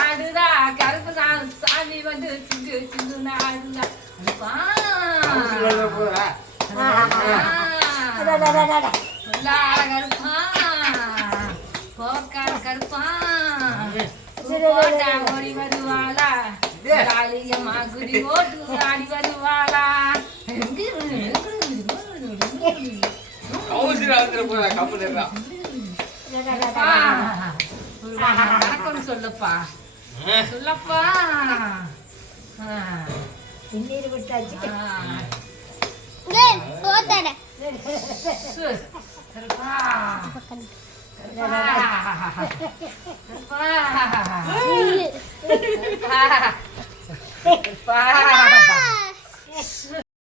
ஆடுதா கருப்பு சாமி வந்து சிந்து சிந்து ஆடுதா கருப்பா போக்கார கருப்பா ஓடி வருவாளா காளியம்மா குடி ஓட்டு ஆடி வருவாளா சொல்லப்பா சொல்லப்பா பின்னீர் விட்டாச்சு கருப்பா